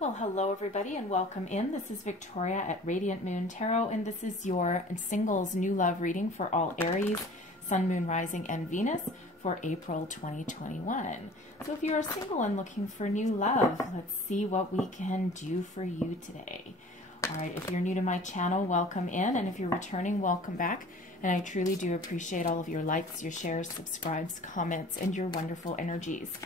Well, hello everybody and welcome in. This is Victoria at Radiant Moon Tarot, and this is your singles new love reading for all Aries, Sun, Moon, Rising, and Venus for April 2021. So if you're single and looking for new love, let's see what we can do for you today. All right, if you're new to my channel, welcome in, and if you're returning, welcome back. And I truly do appreciate all of your likes, your shares, subscribes, comments, and your wonderful energies.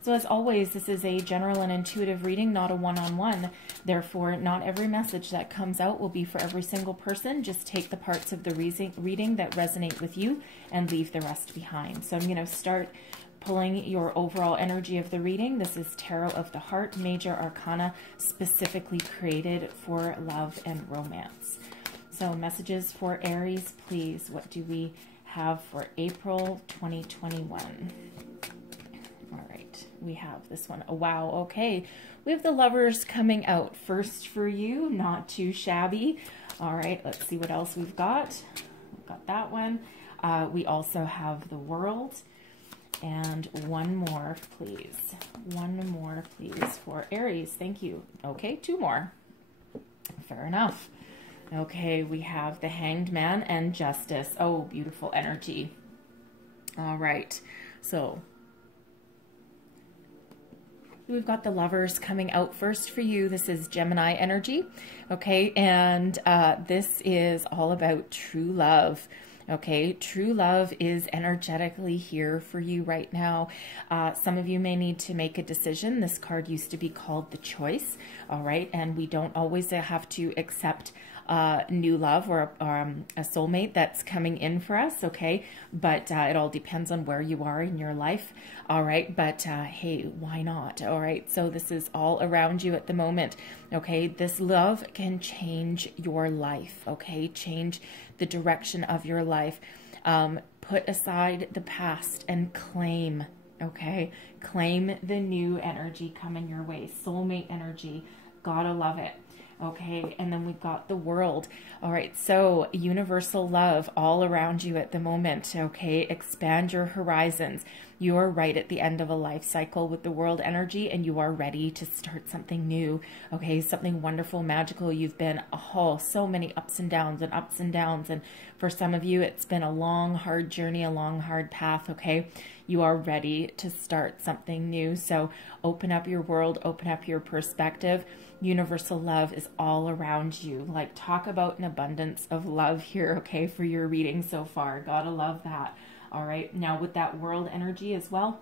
So as always, this is a general and intuitive reading, not a one-on-one. Therefore, not every message that comes out will be for every single person. Just take the parts of the reading that resonate with you and leave the rest behind. So I'm going to start pulling your overall energy of the reading. This is Tarot of the Heart, Major Arcana, specifically created for love and romance. So messages for Aries, please. What do we have for April 2021? All right, we have this one. Oh, wow, okay. We have the Lovers coming out first for you, not too shabby. All right, let's see what else we've got. We've got that one. We also have the World. And one more, please. One more, please, for Aries. Thank you. Okay, two more. Fair enough. Okay, we have the Hanged Man and Justice. Oh, beautiful energy. All right, so we've got the Lovers coming out first for you. This is Gemini energy, okay? And this is all about true love, okay? True love is energetically here for you right now. Some of you may need to make a decision. This card used to be called the Choice, all right? And we don't always have to accept new love or a soulmate that's coming in for us, okay? But it all depends on where you are in your life, all right? But hey, why not? All right, so this is all around you at the moment, okay? This love can change your life, okay? Change the direction of your life. Put aside the past and claim, okay? Claim the new energy coming your way, soulmate energy. Gotta love it. Okay, and then we've got the World. All right, so universal love all around you at the moment, okay? Expand your horizons. You are right at the end of a life cycle with the World energy, and you are ready to start something new, okay? Something wonderful, magical. You've been, oh, so many ups and downs, and for some of you, it's been a long, hard journey, a long, hard path, okay? You are ready to start something new, so open up your world, open up your perspective. Universal love is all around you. Like, talk about an abundance of love here, okay, for your reading so far. Gotta love that. All right, now with that World energy as well,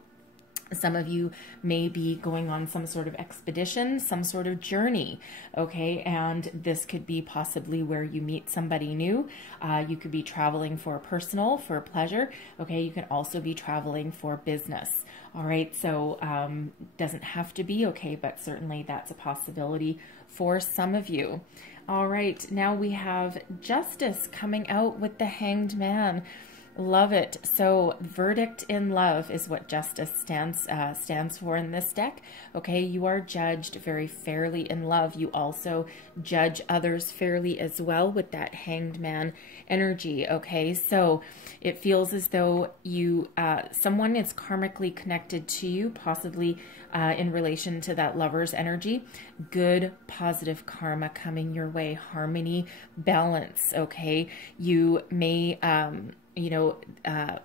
some of you may be going on some sort of expedition, some sort of journey, okay? And this could be possibly where you meet somebody new. You could be traveling for personal, for pleasure, okay? You can also be traveling for business, all right? So doesn't have to be, okay, but certainly that's a possibility for some of you. All right, now we have Justice coming out with the Hanged Man. Love it. So verdict in love is what Justice stands for in this deck. Okay, you are judged very fairly in love. You also judge others fairly as well with that Hanged Man energy. Okay, so it feels as though you someone is karmically connected to you, possibly in relation to that Lover's energy. Good, positive karma coming your way. Harmony, balance. Okay, you may you know,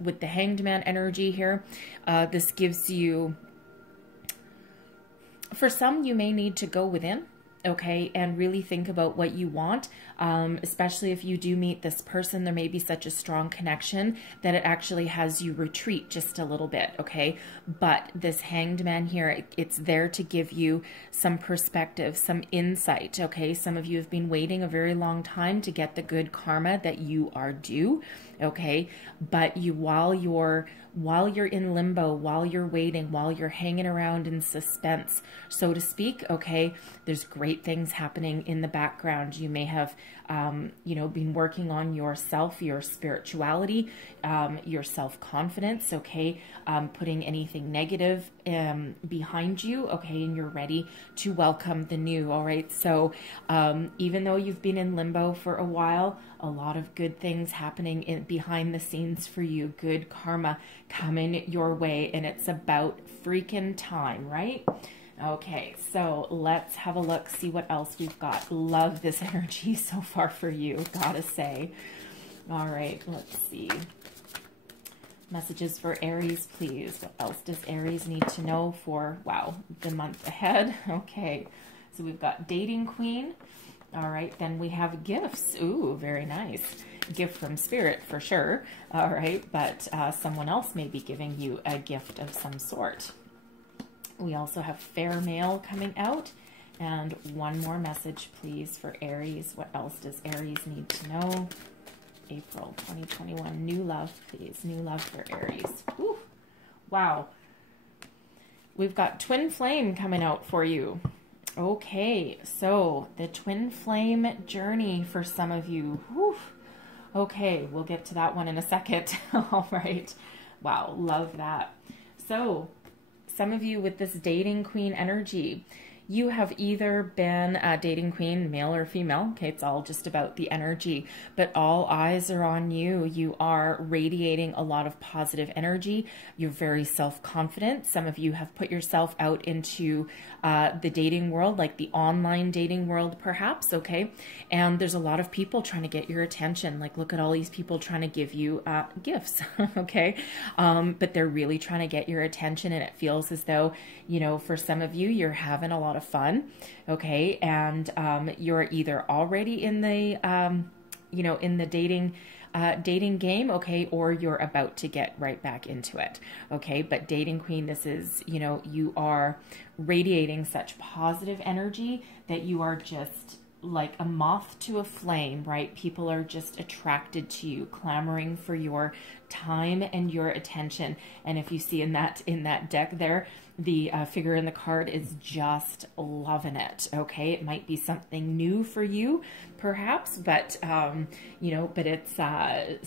with the Hanged Man energy here, this gives you, for some, you may need to go within, okay, and really think about what you want, especially if you do meet this person. There may be such a strong connection that it actually has you retreat just a little bit, okay? But this Hanged Man here, it's there to give you some perspective, some insight, okay? Some of you have been waiting a very long time to get the good karma that you are due, okay? But while you're in limbo, while you're waiting, while you're hanging around in suspense, so to speak, okay, there's great things happening in the background. You may have, you know, been working on yourself, your spirituality, your self-confidence, okay, putting anything negative behind you, okay, and you're ready to welcome the new, all right? So even though you've been in limbo for a while, a lot of good things happening behind the scenes for you, good karma coming your way, and it's about freaking time, right? Okay, so let's have a look, see what else we've got. Love this energy so far for you, gotta say. All right, let's see. Messages for Aries, please. What else does Aries need to know for, wow, the month ahead? Okay, so we've got dating queen. All right, then we have gifts. Ooh, very nice. Gift from spirit for sure. All right, but someone else may be giving you a gift of some sort. We also have fair male coming out. And one more message, please, for Aries. What else does Aries need to know? April 2021. New love, please. New love for Aries. Whew. Wow. We've got twin flame coming out for you. Okay, so the twin flame journey for some of you. Whew. Okay, we'll get to that one in a second. All right. Wow, love that. So some of you with this dating queen energy, you have either been a dating queen, male or female. Okay, it's all just about the energy, but all eyes are on you. You are radiating a lot of positive energy. You're very self-confident. Some of you have put yourself out into the dating world, like the online dating world, perhaps. Okay, and there's a lot of people trying to get your attention. Like, look at all these people trying to give you gifts. Okay, but they're really trying to get your attention, and it feels as though, you know, for some of you, you're having a lot of fun. Okay, and you're either already in the you know, in the dating game, okay, or you're about to get right back into it. Okay, but dating queen, this is, you know, you are radiating such positive energy that you are just like a moth to a flame, right? People are just attracted to you, clamoring for your time and your attention. And if you see in that deck there, the figure in the card is just loving it. Okay, it might be something new for you, perhaps, but you know, but it's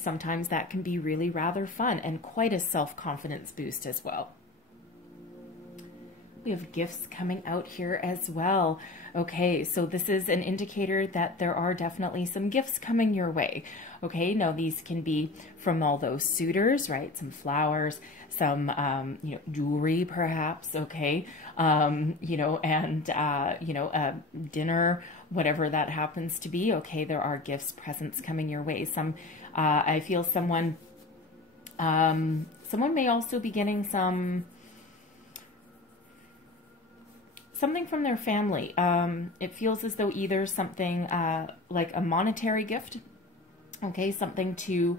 sometimes that can be really rather fun and quite a self-confidence boost as well. We have gifts coming out here as well. Okay, so this is an indicator that there are definitely some gifts coming your way. Okay, now these can be from all those suitors, right? Some flowers, some, you know, jewelry perhaps, okay? You know, and, you know, dinner, whatever that happens to be. Okay, there are gifts, presents coming your way. Some, I feel someone may also be getting something from their family. It feels as though either something like a monetary gift, okay, something to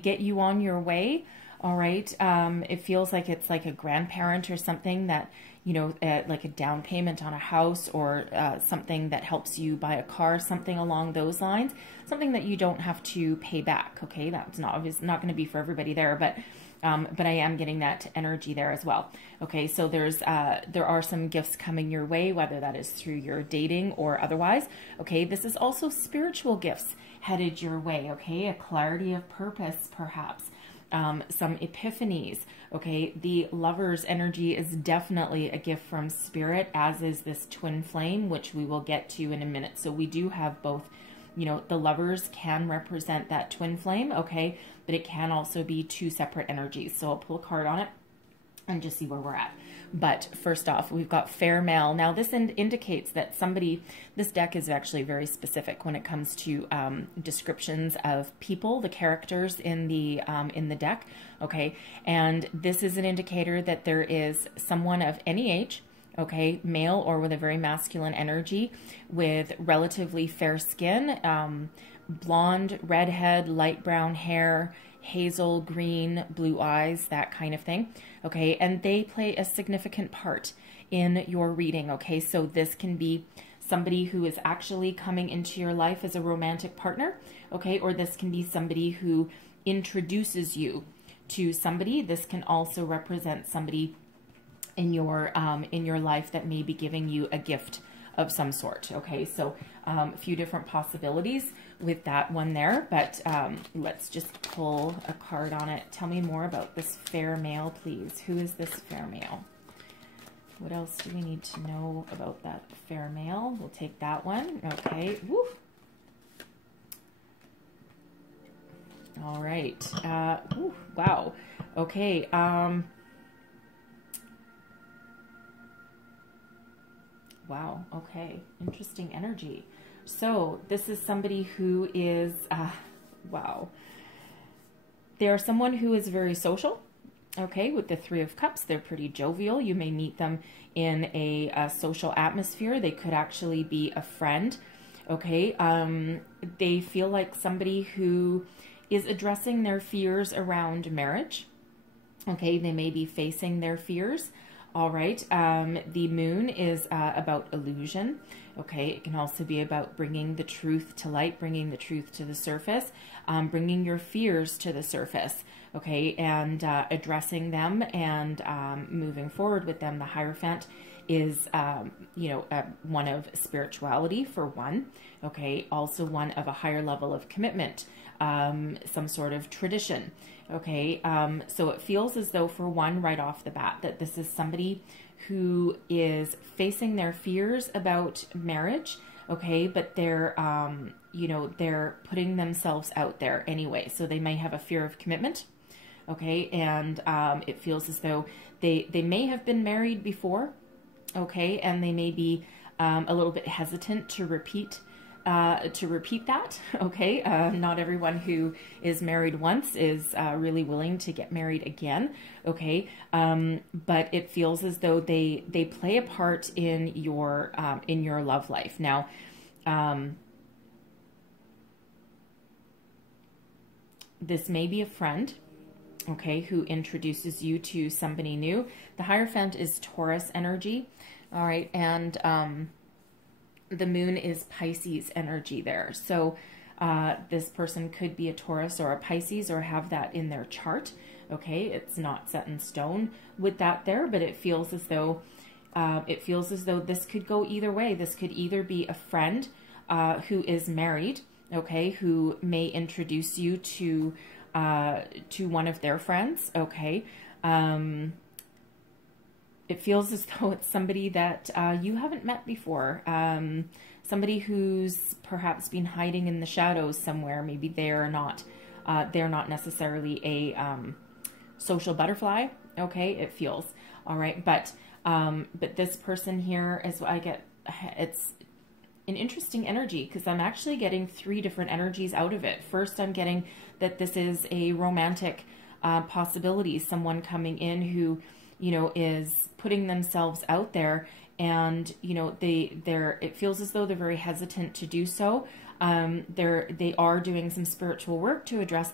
get you on your way. All right. It feels like it's like a grandparent or something that, you know, like a down payment on a house, or something that helps you buy a car, something along those lines, something that you don't have to pay back. Okay, that's not going to be for everybody there, but I am getting that energy there as well. Okay, so there are some gifts coming your way, whether that is through your dating or otherwise. Okay, this is also spiritual gifts headed your way. Okay, a clarity of purpose, perhaps. Some epiphanies. Okay, the Lover's energy is definitely a gift from spirit, as is this twin flame, which we will get to in a minute. So we do have both, you know, the Lovers can represent that twin flame, okay, but it can also be two separate energies. So I'll pull a card on it and just see where we're at. But first off, we've got fair male. Now this indicates that this deck is actually very specific when it comes to descriptions of people, the characters in the deck, okay? And this is an indicator that there is someone of any age, okay, male or with a very masculine energy, with relatively fair skin, blonde, redhead, light brown hair, hazel, green, blue eyes, that kind of thing. Okay, and they play a significant part in your reading. Okay, so this can be somebody who is actually coming into your life as a romantic partner. Okay, or this can be somebody who introduces you to somebody. This can also represent somebody in your life that may be giving you a gift of some sort. Okay, so a few different possibilities with that one there, but let's just pull a card on it. Tell me more about this fair male, please. Who is this fair male? What else do we need to know about that fair male? We'll take that one. Okay. Woo. All right. Ooh, wow. Okay. wow. Okay. Interesting energy. So this is somebody who is, wow. They're someone who is very social. Okay, with the Three of Cups, they're pretty jovial. You may meet them in a social atmosphere. They could actually be a friend. Okay, they feel like somebody who is addressing their fears around marriage. Okay, they may be facing their fears. All right, the moon is about illusion. Okay, it can also be about bringing the truth to light, bringing the truth to the surface, bringing your fears to the surface. Okay, and addressing them and moving forward with them. The Hierophant is, one of spirituality for one. Okay, also one of a higher level of commitment, some sort of tradition. Okay, so it feels as though for one right off the bat that this is somebody who is facing their fears about marriage. Okay, but they're, they're putting themselves out there anyway. So they may have a fear of commitment. Okay, and it feels as though they may have been married before. Okay, and they may be a little bit hesitant to repeat that. Okay, not everyone who is married once is really willing to get married again. Okay, but it feels as though they play a part in your love life. Now, this may be a friend. Okay, who introduces you to somebody new. The Hierophant is Taurus energy. All right, and the moon is Pisces energy there. So this person could be a Taurus or a Pisces or have that in their chart. Okay, it's not set in stone with that there, but it feels as though this could go either way. This could either be a friend who is married, okay, who may introduce you to one of their friends. Okay, it feels as though it's somebody that you haven't met before, somebody who's perhaps been hiding in the shadows somewhere. Maybe they're not necessarily a social butterfly. Okay, it feels all right, but this person here is what I get. It's an interesting energy because I'm actually getting three different energies out of it. First, I'm getting that this is a romantic possibility, someone coming in who, is putting themselves out there, and it feels as though they're very hesitant to do so. They are doing some spiritual work to address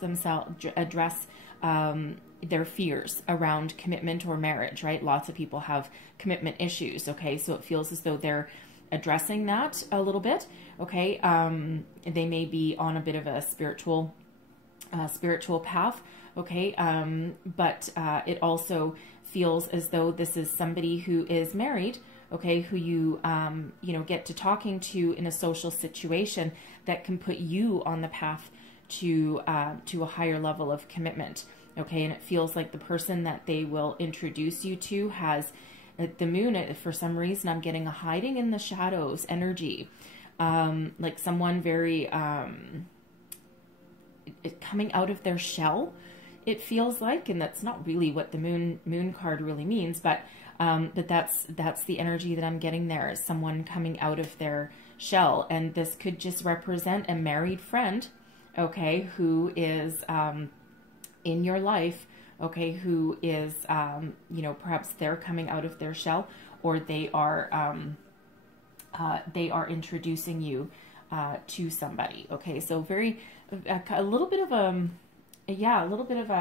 their fears around commitment or marriage, right? Lots of people have commitment issues. Okay, so it feels as though they're addressing that a little bit. Okay, they may be on a bit of a spiritual path. Okay, but it also feels as though this is somebody who is married. Okay, who you get to talking to in a social situation that can put you on the path to a higher level of commitment. Okay, and it feels like the person that they will introduce you to has the moon. For some reason, I'm getting a hiding in the shadows energy, like someone very coming out of their shell. It feels like, and that's not really what the moon card really means, but that's the energy that I'm getting there, is someone coming out of their shell. And this could just represent a married friend, okay, who is in your life, okay, who is perhaps they're coming out of their shell, or they are introducing you to somebody. Okay, so a little bit of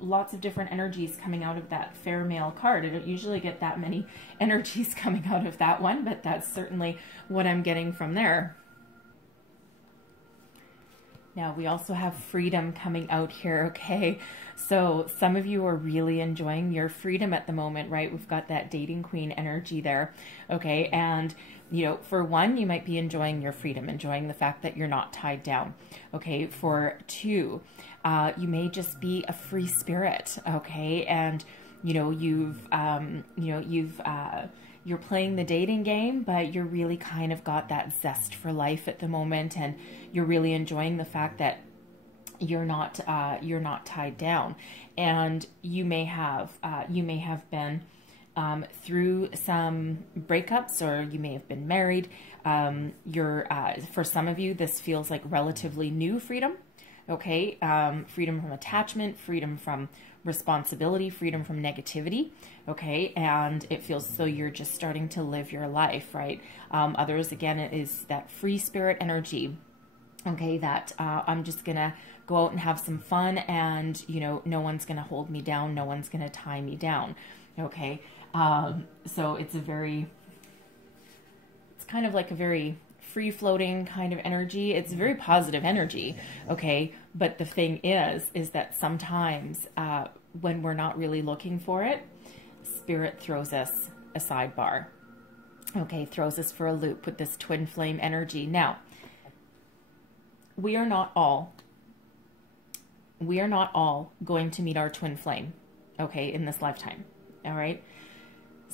lots of different energies coming out of that fair male card. I don't usually get that many energies coming out of that one, but that's certainly what I'm getting from there. Now, we also have freedom coming out here, okay? So some of you are really enjoying your freedom at the moment, right? We've got that dating queen energy there, okay? And, for one, you might be enjoying your freedom, enjoying the fact that you're not tied down, okay? For two, you may just be a free spirit, okay? And, you're playing the dating game, but you're really kind of got that zest for life at the moment, and you're really enjoying the fact that you're not tied down. And you may have been through some breakups, or you may have been married. For some of you, this feels like relatively new freedom. Okay. Freedom from attachment, freedom from responsibility, freedom from negativity. Okay. And it feels as though you're just starting to live your life, right? Others, again, it is that free spirit energy. Okay. That, I'm just going to go out and have some fun, and, you know, no one's going to hold me down. No one's going to tie me down. Okay. So it's kind of like a very free-floating kind of energy. It's very positive energy, okay? But the thing is that sometimes when we're not really looking for it, Spirit throws us a sidebar, okay? Throws us for a loop with this twin flame energy. Now, we are not all going to meet our twin flame, okay, in this lifetime, all right?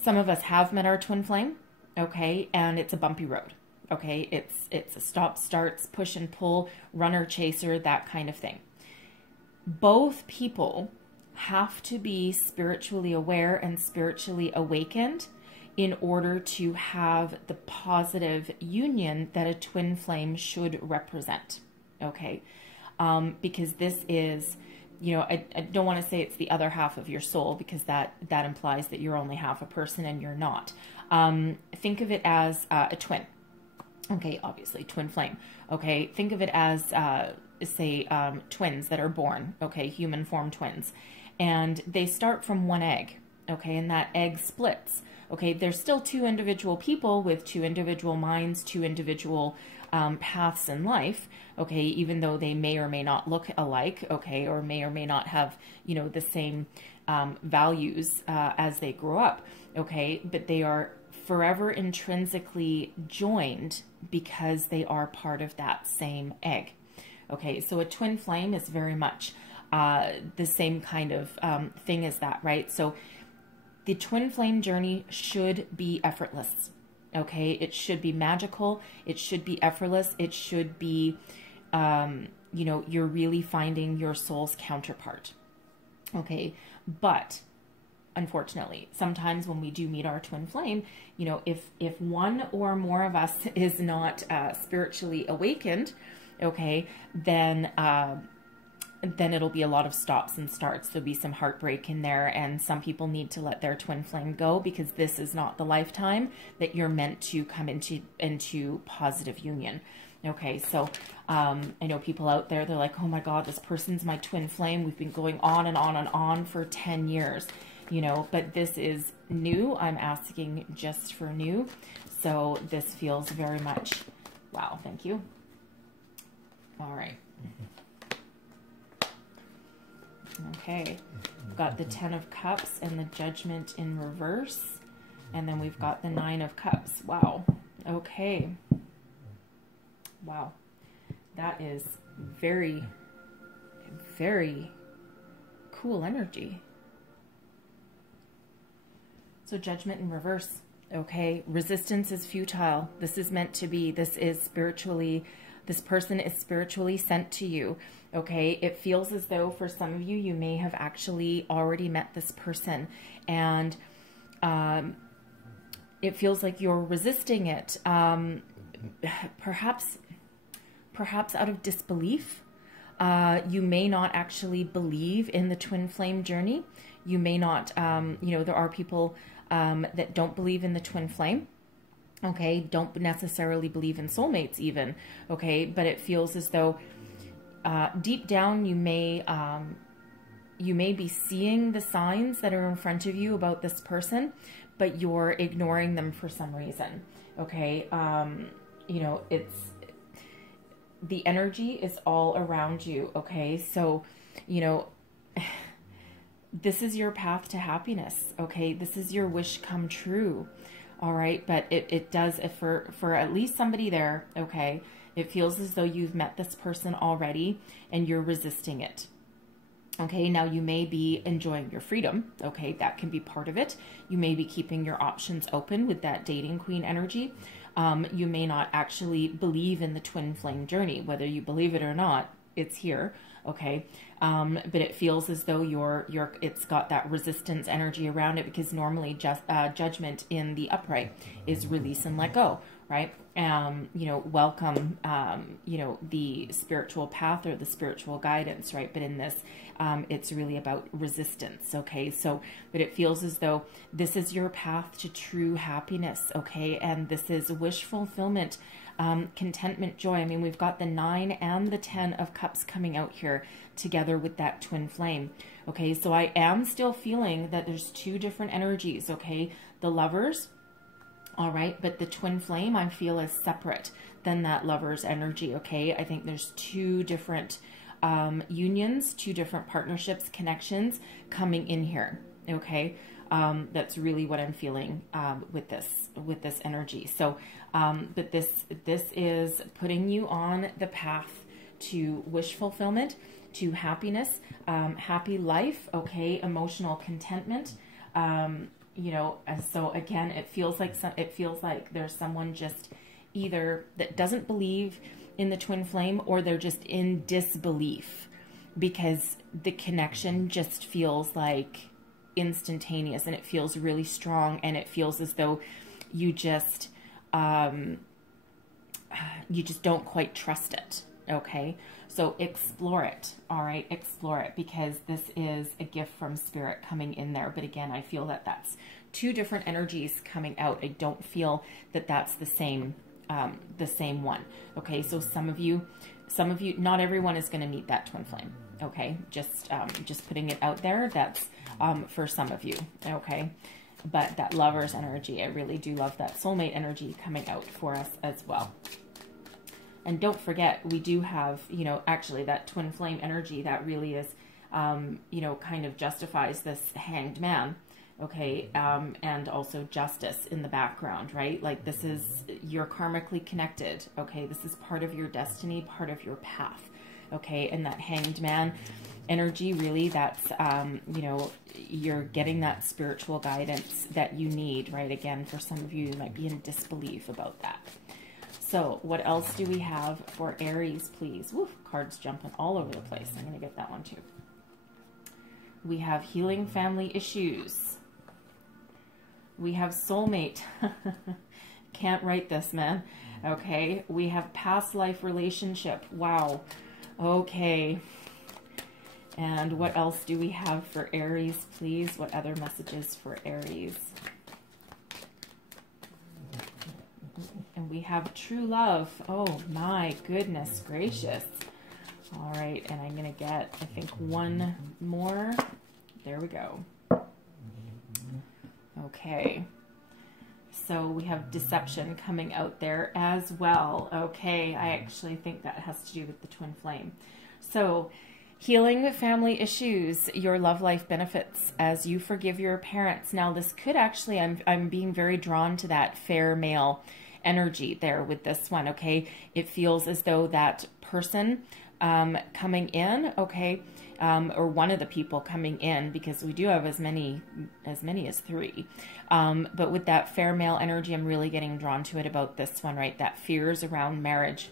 Some of us have met our twin flame, okay, and it's a bumpy road. Okay, it's a stop, starts, push and pull, runner, chaser, that kind of thing. Both people have to be spiritually aware and spiritually awakened in order to have the positive union that a twin flame should represent. Okay, because this is, you know, I don't want to say it's the other half of your soul, because that implies that you're only half a person, and you're not. Think of it as a twin. Okay, obviously, twin flame. Okay, think of it as, say, twins that are born, okay, human form twins. And they start from one egg, okay, and that egg splits. Okay, they're still two individual people with two individual minds, two individual paths in life, okay, even though they may or may not look alike, okay, or may not have, you know, the same values as they grow up, okay, but they are forever intrinsically joined because they are part of that same egg. Okay, so a twin flame is very much the same kind of thing as that, right? So the twin flame journey should be effortless. Okay, it should be magical. It should be effortless. It should be, you know, you're really finding your soul's counterpart. Okay, but unfortunately, sometimes when we do meet our twin flame, you know, if one or more of us is not spiritually awakened, okay, then it'll be a lot of stops and starts. There'll be some heartbreak in there, and some people need to let their twin flame go, because this is not the lifetime that you're meant to come into positive union. Okay, so I know people out there, they're like, oh my God, this person's my twin flame. We've been going on and on and on for 10 years. You know, but this is new. I'm asking just for new. So this feels very much, wow, thank you. All right. Okay, we've got the 10 of Cups and the Judgment in reverse. And then we've got the 9 of Cups. Wow. Okay. Wow. That is very, very cool energy. So Judgment in reverse, okay? Resistance is futile. This is meant to be. This person is spiritually sent to you, okay? It feels as though for some of you, you may have actually already met this person, and it feels like you're resisting it, perhaps out of disbelief. You may not actually believe in the twin flame journey. You may not, you know, there are people that don't believe in the twin flame, okay, don't necessarily believe in soulmates even, okay, but it feels as though deep down you may be seeing the signs that are in front of you about this person, but you're ignoring them for some reason, okay? You know, the energy is all around you, okay? So, you know, this is your path to happiness, okay? This is your wish come true, all right? But it does, for at least somebody there, okay, it feels as though you've met this person already and you're resisting it, okay? Now, you may be enjoying your freedom, okay? That can be part of it. You may be keeping your options open with that dating queen energy. You may not actually believe in the twin flame journey. Whether you believe it or not, it's here, okay? But it feels as though it's got that resistance energy around it, because normally just judgment in the upright is release and let go, right? You know, welcome, you know, the spiritual path or the spiritual guidance, right? But in this, it's really about resistance, okay? So, but it feels as though this is your path to true happiness, okay? And this is wish fulfillment, contentment, joy. I mean, we've got the 9 and the 10 of cups coming out here together with that twin flame, okay? So I am still feeling that there's 2 different energies, okay? The Lovers, all right, but the twin flame I feel is separate than that Lover's energy, okay? I think there's 2 different unions, 2 different partnerships, connections coming in here, okay? That's really what I'm feeling with this energy. So, but this is putting you on the path to wish fulfillment, to happiness, happy life, okay, emotional contentment. You know, so again, it feels like there's someone just either that doesn't believe in the twin flame, or they're just in disbelief, because the connection just feels like instantaneous, and it feels really strong, and it feels as though you just don't quite trust it, okay? So explore it, all right? Explore it, because this is a gift from Spirit coming in there. But again, I feel that that's 2 different energies coming out. I don't feel that that's the same one, okay? So some of you, not everyone is going to meet that twin flame, okay? Just putting it out there. That's for some of you, okay? But that Lover's energy, I really do love that soulmate energy coming out for us as well. And don't forget, we do have, you know, actually that twin flame energy that really is, you know, kind of justifies this Hanged Man, okay? And also justice in the background, right? Like this is, you're karmically connected, okay? This is part of your destiny, part of your path, okay? And that Hanged Man energy, really, that's, you know, you're getting that spiritual guidance that you need, right? Again, for some of you, you might be in disbelief about that. So what else do we have for Aries, please? Woof, cards jumping all over the place. I'm going to get that one too. We have healing family issues. We have soulmate. Can't write this, man. Okay. We have past life relationship. Wow. Okay. And what else do we have for Aries, please? What other messages for Aries? And we have true love. Oh my goodness gracious. All right, and I'm going to get, I think, one more. There we go. Okay. So we have deception coming out there as well. Okay, I actually think that has to do with the twin flame. So healing family issues, your love life benefits as you forgive your parents. Now this could actually, I'm being very drawn to that fair male energy there with this one, okay? It feels as though that person coming in, okay, or one of the people coming in, because we do have as many as 3. But with that fair male energy, I'm really getting drawn to it about this one, right? That fears around marriage,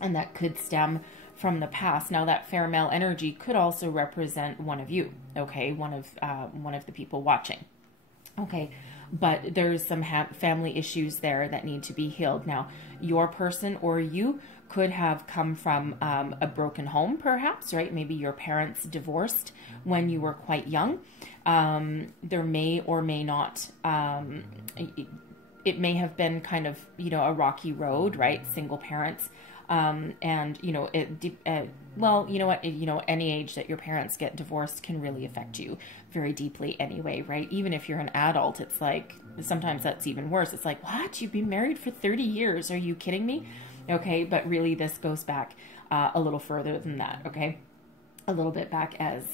and that could stem from the past. Now that fair male energy could also represent one of you, okay? One of the people watching, okay? But there's some family issues there that need to be healed. Now, your person or you could have come from a broken home, perhaps, right? Maybe your parents divorced when you were quite young. There may or may not, it may have been kind of, you know, a rocky road, right? Single parents. And, you know, well, you know what, you know, any age that your parents get divorced can really affect you very deeply anyway, right? Even if you're an adult, it's like, sometimes that's even worse. It's like, what? You've been married for 30 years. Are you kidding me? Okay. But really this goes back, a little further than that. Okay. A little bit back as,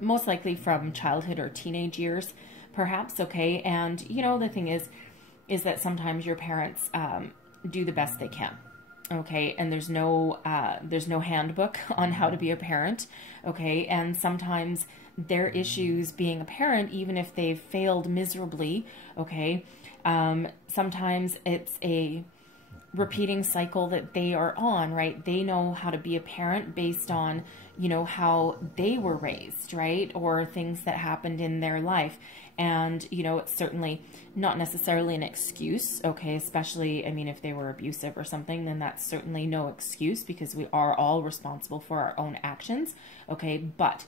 most likely from childhood or teenage years, perhaps. Okay. And, you know, the thing is that sometimes your parents, do the best they can. Okay, and there's no handbook on how to be a parent, okay, and sometimes their issues being a parent, even if they've failed miserably, okay, sometimes it's a repeating cycle that they are on, right? They know how to be a parent based on, you know, how they were raised, right? Or things that happened in their life. And, you know, it's certainly not necessarily an excuse, okay? Especially, I mean, if they were abusive or something, then that's certainly no excuse, because we are all responsible for our own actions, okay? But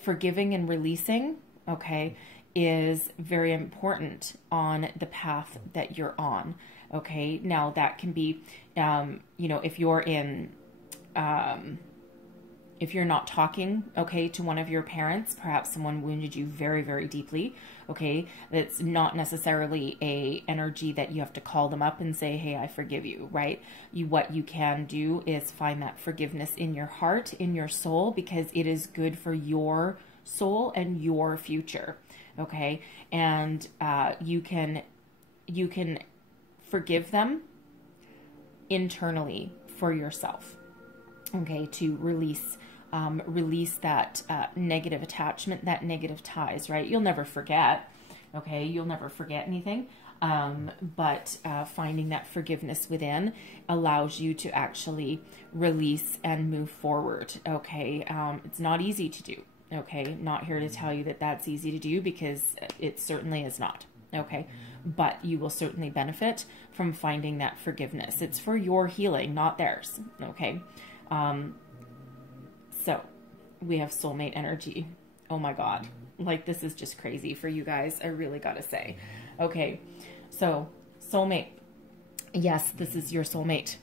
forgiving and releasing, okay, is very important on the path that you're on, okay? Now that can be, you know, if you're in, if you're not talking, okay, to one of your parents, perhaps someone wounded you very, very deeply, okay, that's not necessarily a energy that you have to call them up and say, hey, I forgive you, right? What you can do is find that forgiveness in your heart, in your soul, because it is good for your soul and your future, okay? And you can forgive them internally for yourself, okay, to release that negative attachment, that negative ties, right? You'll never forget, okay? You'll never forget anything, but finding that forgiveness within allows you to actually release and move forward, okay? It's not easy to do, okay? Not here to tell you that that's easy to do, because it certainly is not, okay? But you will certainly benefit from finding that forgiveness. It's for your healing, not theirs, okay? So we have soulmate energy. Oh my God. Like, this is just crazy for you guys. I really got to say. Okay. So soulmate. Yes, this is your soulmate.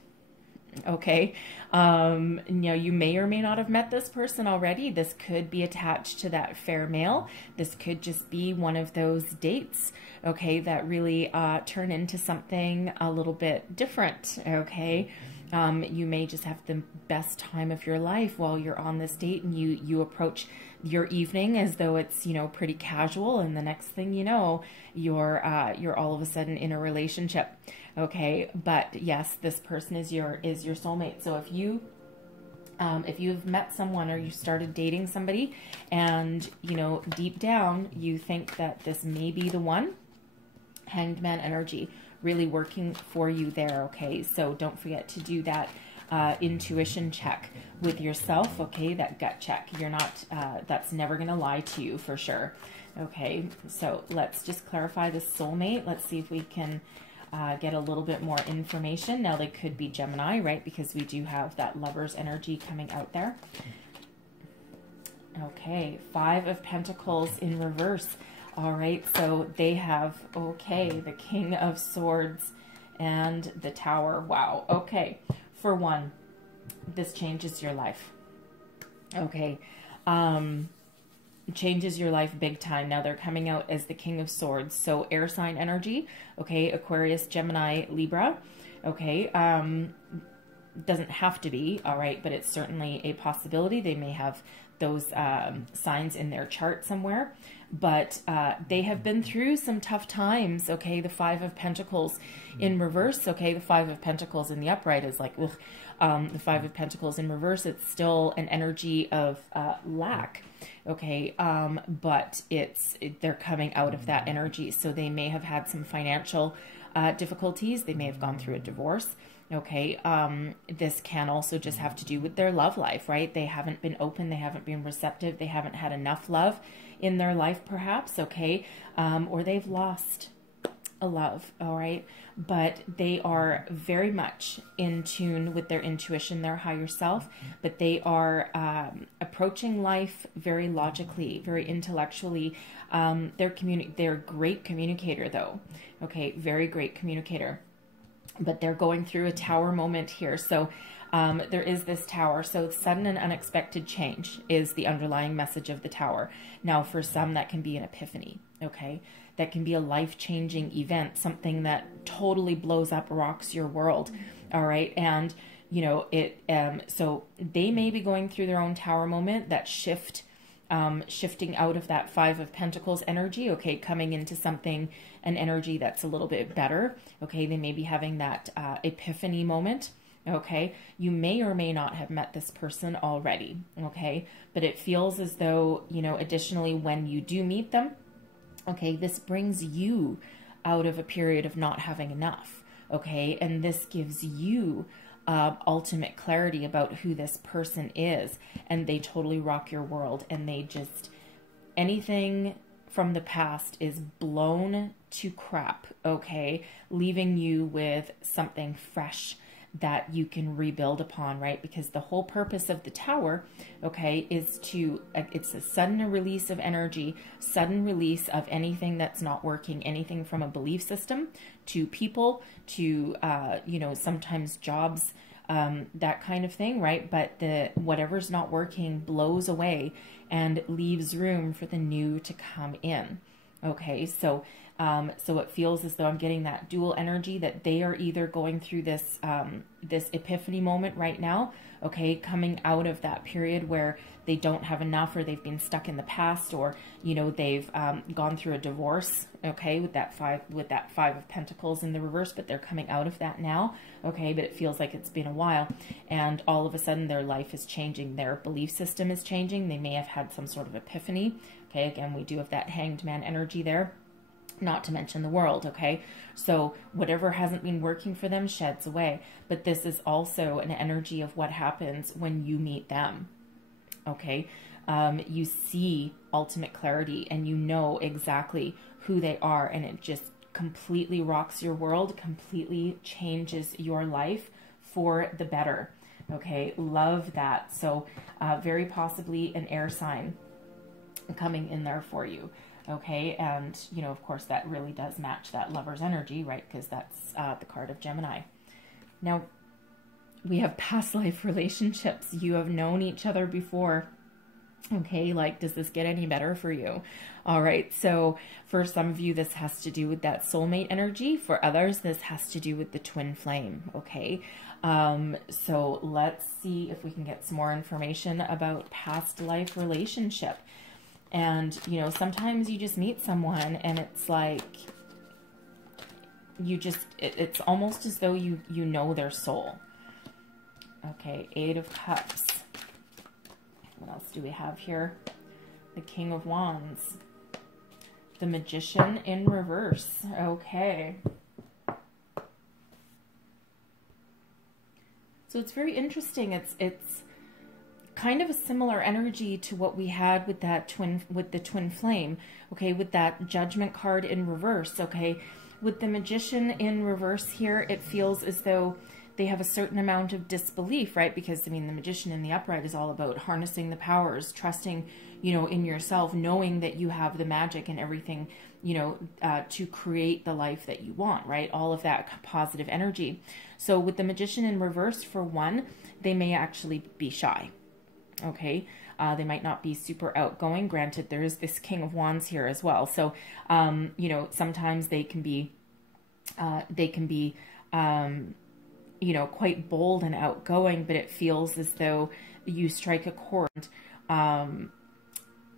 Okay. You know, you may or may not have met this person already. This could be attached to that fair male. This could just be one of those dates, okay, that really turn into something a little bit different, okay? You may just have the best time of your life while you're on this date, and you approach your evening as though it's, you know, pretty casual, and the next thing you know, you're all of a sudden in a relationship, okay? But yes, this person is your soulmate. So if you've met someone or you started dating somebody, and, you know, deep down you think that this may be the one, Hanged Man energy really working for you there, okay? So don't forget to do that intuition check with yourself, okay? That gut check. You're not, that's never going to lie to you for sure, okay? So let's just clarify the soulmate. Let's see if we can get a little bit more information. Now, they could be Gemini, right? Because we do have that Lover's energy coming out there. Okay, 5 of Pentacles in reverse. All right, so they have, okay, the King of Swords and the Tower. Wow, okay. For one, this changes your life. Okay, changes your life big time. Now, they're coming out as the King of Swords, so air sign energy, okay, Aquarius, Gemini, Libra, okay, doesn't have to be, all right, but it's certainly a possibility. They may have those signs in their chart somewhere, but they have been through some tough times, okay? The 5 of Pentacles in reverse, okay? The 5 of Pentacles in the upright is like, ugh. The 5 of Pentacles in reverse, it's still an energy of lack, okay? But they're coming out of that energy, so they may have had some financial difficulties. They may have gone through a divorce. Okay, this can also just have to do with their love life, right? They haven't been open, they haven't been receptive, they haven't had enough love in their life perhaps, okay? Or they've lost a love, all right? But they are very much in tune with their intuition, their higher self, but they are approaching life very logically, very intellectually. They're a great communicator though, okay? Very great communicator. But they're going through a tower moment here. So there is this tower. So sudden and unexpected change is the underlying message of the tower. Now, for some, that can be an epiphany, okay? That can be a life-changing event, something that totally blows up, rocks your world, all right? And, you know, so they may be going through their own tower moment, that shifting out of that 5 of Pentacles energy, okay, coming into something, an energy that's a little bit better, okay? They may be having that epiphany moment, okay? You may or may not have met this person already, okay? But it feels as though, you know, additionally, when you do meet them, okay, this brings you out of a period of not having enough. Okay. And this gives you ultimate clarity about who this person is, and they totally rock your world, and they just, anything from the past is blown to crap, okay, leaving you with something fresh that you can rebuild upon, right? Because the whole purpose of the Tower, okay, is to, it's a sudden release of energy, sudden release of anything that's not working, anything from a belief system to people to, you know, sometimes jobs, that kind of thing, right? But the whatever's not working blows away and leaves room for the new to come in. Okay, so so it feels as though I'm getting that dual energy, that they are either going through this this epiphany moment right now, okay, coming out of that period where they don't have enough, or they've been stuck in the past, or you know, they've gone through a divorce, okay, with that five of Pentacles in the reverse, but they're coming out of that now, okay, but it feels like it's been a while, and all of a sudden their life is changing, their belief system is changing, they may have had some sort of epiphany, okay, again, we do have that Hanged Man energy there, not to mention the World, okay? So whatever hasn't been working for them sheds away. But this is also an energy of what happens when you meet them, okay? You see ultimate clarity, and you know exactly who they are, and it just completely rocks your world, completely changes your life for the better, okay? Love that. So very possibly an air sign coming in there for you. Okay, and you know, of course, that really does match that Lover's energy, right? Because that's the card of Gemini. Now, we have past life relationships. You have known each other before. Okay, like, does this get any better for you? All right, so for some of you, this has to do with that soulmate energy. For others, this has to do with the twin flame, okay? So let's see if we can get some more information about past life relationship. And, you know, sometimes you just meet someone and it's like, you just, it's almost as though you know their soul. Okay, Eight of Cups. What else do we have here? The King of Wands. The Magician in reverse. Okay. So it's very interesting. It's kind of a similar energy to what we had with that the twin flame, okay, with that Judgment card in reverse, okay. With the Magician in reverse here, it feels as though they have a certain amount of disbelief, right? Because, I mean, the Magician in the upright is all about harnessing the powers, trusting, you know, in yourself, knowing that you have the magic and everything, you know, to create the life that you want, right? All of that positive energy. So with the Magician in reverse, for one, they may actually be shy. Okay, they might not be super outgoing. Granted, there is this King of Wands here as well. So, you know, sometimes they can be, you know, quite bold and outgoing, but it feels as though you strike a chord.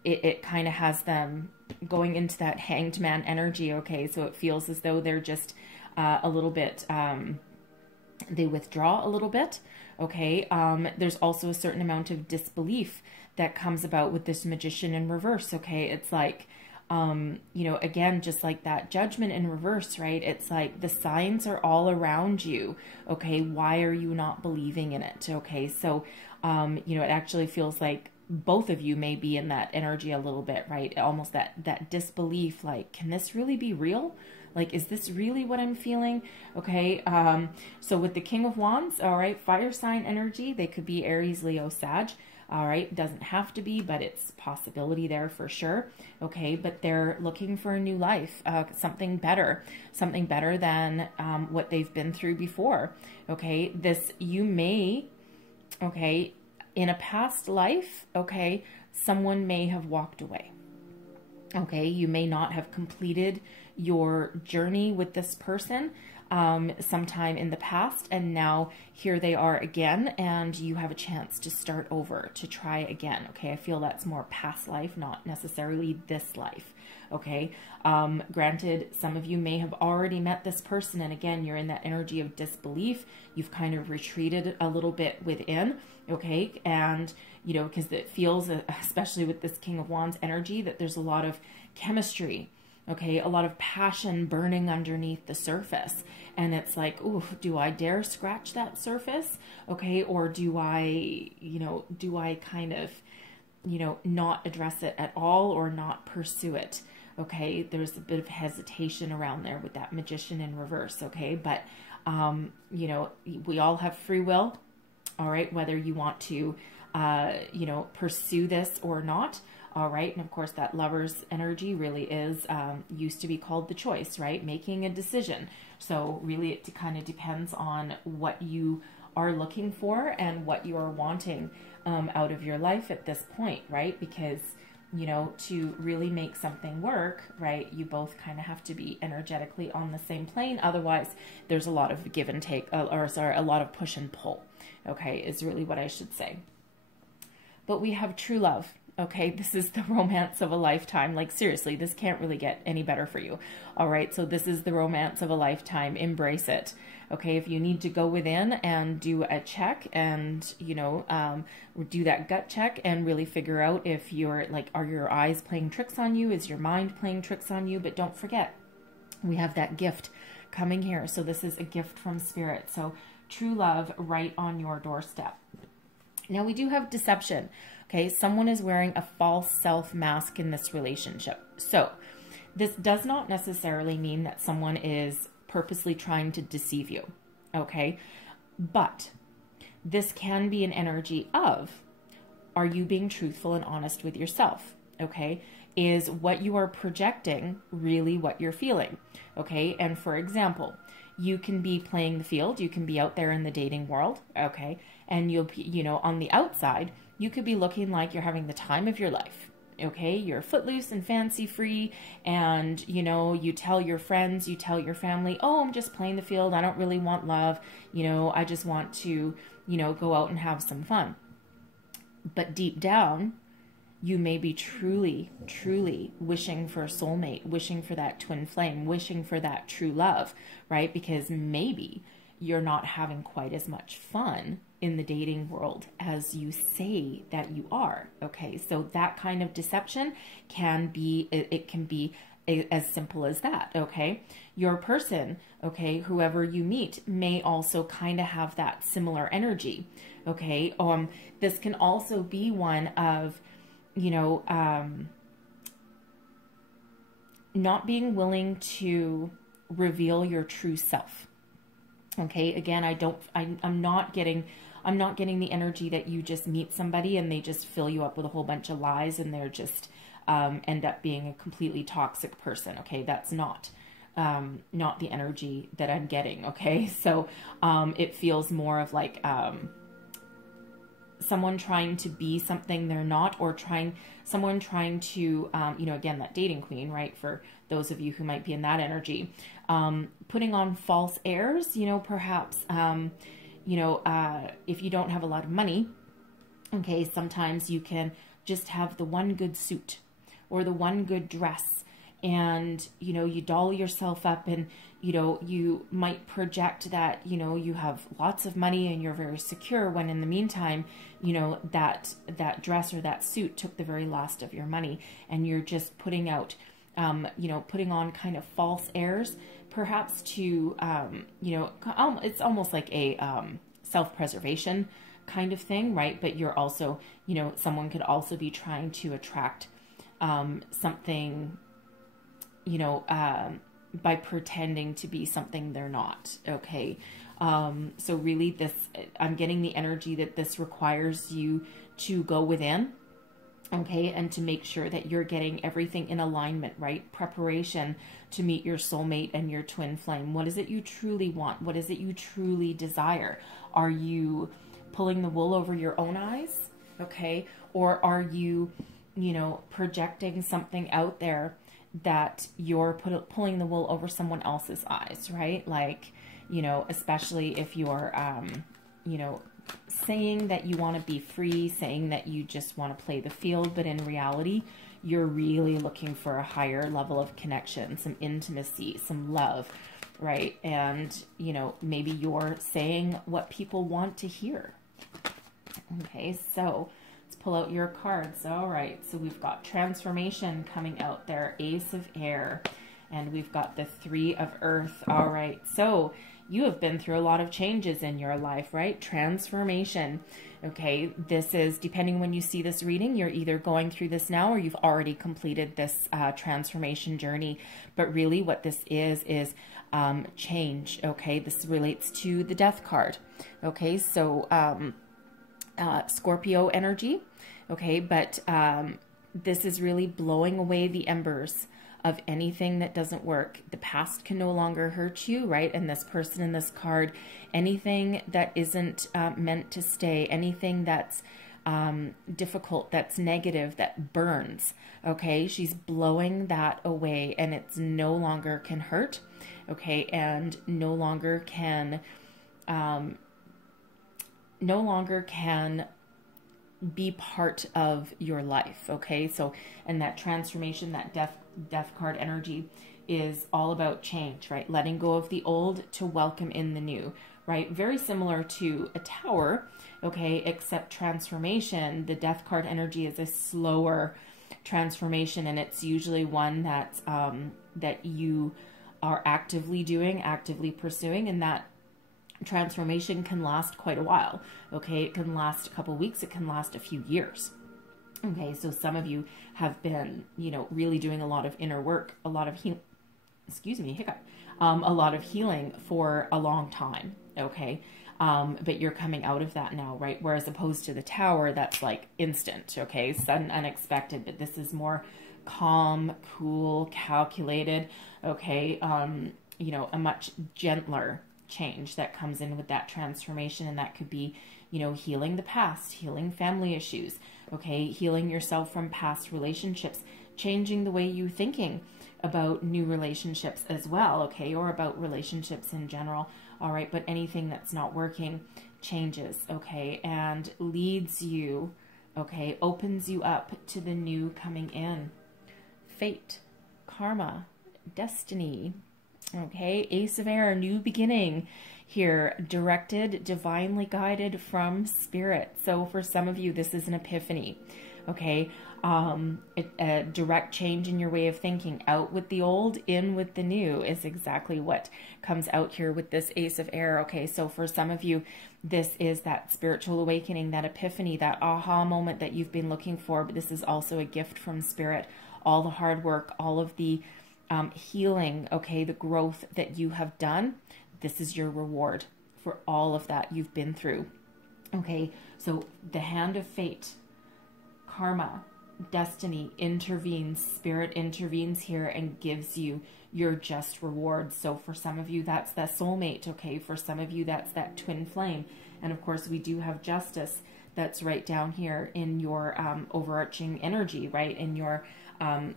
It kind of has them going into that Hanged Man energy. Okay, so it feels as though they're just a little bit, they withdraw a little bit. Okay, there's also a certain amount of disbelief that comes about with this Magician in reverse. Okay, it's like, you know, again, just like that Judgment in reverse, right? It's like the signs are all around you. Okay, why are you not believing in it? Okay, so, you know, it actually feels like both of you may be in that energy a little bit, right? Almost that disbelief, like, can this really be real? Like, is this really what I'm feeling? Okay, so with the King of Wands, all right, fire sign energy, they could be Aries, Leo, Sag. All right, doesn't have to be, but it's possibility there for sure. Okay, but they're looking for a new life, something better than what they've been through before. Okay, this, you may, okay, in a past life, okay, someone may have walked away. Okay, you may not have completed your journey with this person sometime in the past, and now here they are again, and you have a chance to start over, to try again. Okay, I feel that's more past life, not necessarily this life. Okay, granted, some of you may have already met this person, and again, you're in that energy of disbelief. You've kind of retreated a little bit within. Okay, and you know, because it feels, especially with this King of Wands energy, that there's a lot of chemistry. Okay, a lot of passion burning underneath the surface. And it's like, ooh, do I dare scratch that surface? Okay, or do I, do I kind of, not address it at all or not pursue it? Okay, there's a bit of hesitation around there with that Magician in reverse. Okay, but, we all have free will. All right, whether you want to, pursue this or not. All right. And of course, that Lover's energy really is, used to be called the choice, right? Making a decision. So really it kind of depends on what you are looking for and what you are wanting out of your life at this point, right? Because, to really make something work, right, you both kind of have to be energetically on the same plane. Otherwise, there's a lot of give and take, a lot of push and pull, okay, is really what I should say. But we have true love. Okay, this is the romance of a lifetime. Like, seriously, this can't really get any better for you. All right, so this is the romance of a lifetime. Embrace it. Okay, if you need to go within and do a check and, do that gut check and really figure out if you're like, are your eyes playing tricks on you? Is your mind playing tricks on you? But don't forget, we have that gift coming here. So this is a gift from Spirit. So true love right on your doorstep. Now we do have deception. Okay, someone is wearing a false self mask in this relationship. So this does not necessarily mean that someone is purposely trying to deceive you. Okay, but this can be an energy of, are you being truthful and honest with yourself? Okay, is what you are projecting really what you're feeling? Okay, and for example, you can be playing the field, you can be out there in the dating world, okay, and you'll be, on the outside, you could be looking like you're having the time of your life, okay? You're footloose and fancy free, and, you tell your friends, you tell your family, oh, I'm just playing the field, I don't really want love, I just want to, go out and have some fun. But deep down, you may be truly, truly wishing for a soulmate, wishing for that twin flame, wishing for that true love, right? Because maybe you're not having quite as much fun in the dating world as you say that you are, okay? So that kind of deception can be, it can be as simple as that, okay? Your person, okay, whoever you meet may also kind of have that similar energy, okay? This can also be one of, not being willing to reveal your true self. Okay, again, I'm not getting the energy that you just meet somebody and they just fill you up with a whole bunch of lies and they're just end up being a completely toxic person. Okay, that's not the energy that I'm getting. Okay, so it feels more of like someone trying to be something they're not, or someone trying to, again, that dating queen, right? For those of you who might be in that energy, putting on false airs, perhaps, if you don't have a lot of money, okay, sometimes you can just have the one good suit or the one good dress, and, you doll yourself up and, you might project that, you have lots of money and you're very secure, when in the meantime, that dress or that suit took the very last of your money, and you're just putting out, putting on kind of false airs, perhaps to, it's almost like a self-preservation kind of thing, right? But you're also, someone could also be trying to attract something, by pretending to be something they're not, okay? So really I'm getting the energy that this requires you to go within, okay, and to make sure that you're getting everything in alignment, right? Preparation to meet your soulmate and your twin flame. What is it you truly want? What is it you truly desire? Are you pulling the wool over your own eyes, okay? Or are you, projecting something out there that you're pulling the wool over someone else's eyes, right? Like, especially if you're, saying that you want to be free, saying that you just want to play the field, but in reality, you're really looking for a higher level of connection, some intimacy, some love, right? And, maybe you're saying what people want to hear. Okay, so Pull out your cards. All right, so we've got transformation coming out there, Ace of Air, and we've got the Three of Earth. All right, so you have been through a lot of changes in your life, right? Transformation. Okay, this is, depending when you see this reading, you're either going through this now or you've already completed this transformation journey. But really what this is change. Okay, this relates to the Death card. Okay, so Scorpio energy. Okay, but this is really blowing away the embers of anything that doesn't work. The past can no longer hurt you, right? And this person in this card, anything that isn't meant to stay, anything that's difficult, that's negative, that burns, okay? She's blowing that away, and it's no longer can hurt, okay? And no longer can be part of your life, okay? So, and that transformation, that death card energy is all about change, right? Letting go of the old to welcome in the new, right? Very similar to a tower, okay? Except transformation, the Death card energy is a slower transformation, and it's usually one that's that you are actively doing, actively pursuing, and that transformation can last quite a while, okay? It can last a couple weeks, it can last a few years. Okay, so some of you have been, you know, really doing a lot of inner work, a lot of a lot of healing for a long time, okay? But you're coming out of that now, right? Whereas opposed to the tower, that's like instant, okay? Sudden, unexpected, but this is more calm, cool, calculated, okay? You know, a much gentler change that comes in with that transformation, and that could be, you know, healing the past, healing family issues, okay, healing yourself from past relationships, changing the way you're thinking about new relationships as well, okay, or about relationships in general, all right, but anything that's not working changes, okay, and leads you, okay, opens you up to the new coming in. Fate, karma, destiny. Okay, Ace of Air, new beginning here, directed, divinely guided from spirit. So for some of you, this is an epiphany, okay? A direct change in your way of thinking. Out with the old, in with the new is exactly what comes out here with this Ace of Air, okay? So for some of you, this is that spiritual awakening, that epiphany, that aha moment that you've been looking for, but this is also a gift from spirit. All the hard work, all of the healing, okay, the growth that you have done, this is your reward for all of that you've been through, okay? So the hand of fate, karma, destiny intervenes, spirit intervenes here and gives you your just reward. So for some of you, that's the soulmate, okay? For some of you, that's that twin flame. And of course, we do have justice that's right down here in your overarching energy, right? In your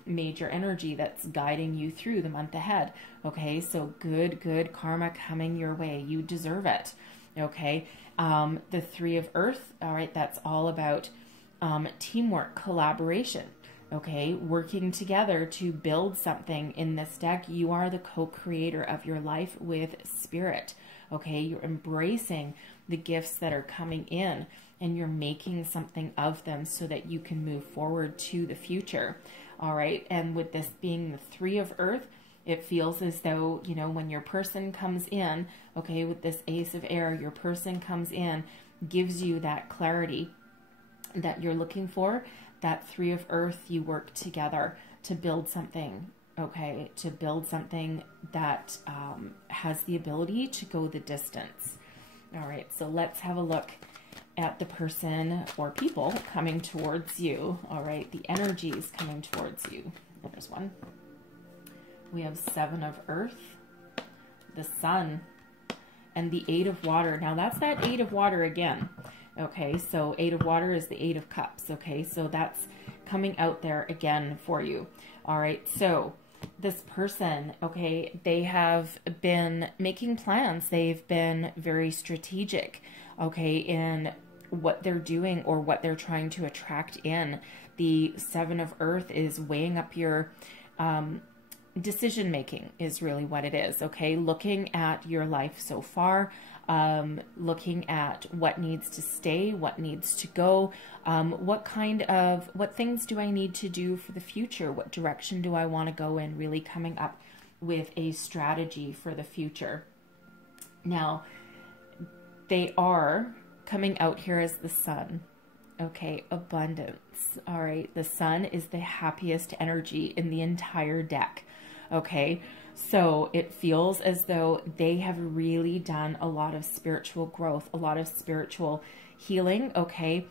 major energy that's guiding you through the month ahead, okay? So good karma coming your way. You deserve it, okay? The Three of Earth, all right, that's all about teamwork, collaboration, okay? Working together to build something in this deck. You are the co-creator of your life with spirit, okay? You're embracing the gifts that are coming in, and you're making something of them so that you can move forward to the future. All right, and with this being the Three of Earth, it feels as though, you know, when your person comes in, okay, with this Ace of Air, your person comes in, gives you that clarity that you're looking for. That Three of Earth, you work together to build something, okay, to build something that has the ability to go the distance. All right, so let's have a look at the person or people coming towards you. All right, the energies coming towards you. There's one. We have Seven of Earth, the Sun, and the Eight of Water. Now that's that Eight of Water again. Okay, so Eight of Water is the Eight of Cups. Okay, so that's coming out there again for you. All right, so this person, okay, they have been making plans. They've been very strategic, okay, in what they're doing or what they're trying to attract in. The Seven of Earth is weighing up your decision making is really what it is. Okay. Looking at your life so far, looking at what needs to stay, what needs to go, what things do I need to do for the future? What direction do I want to go in? Really coming up with a strategy for the future. Now, they are coming out here as the sun. Okay, abundance. All right, the sun is the happiest energy in the entire deck. Okay, so it feels as though they have really done a lot of spiritual growth, a lot of spiritual healing. Okay,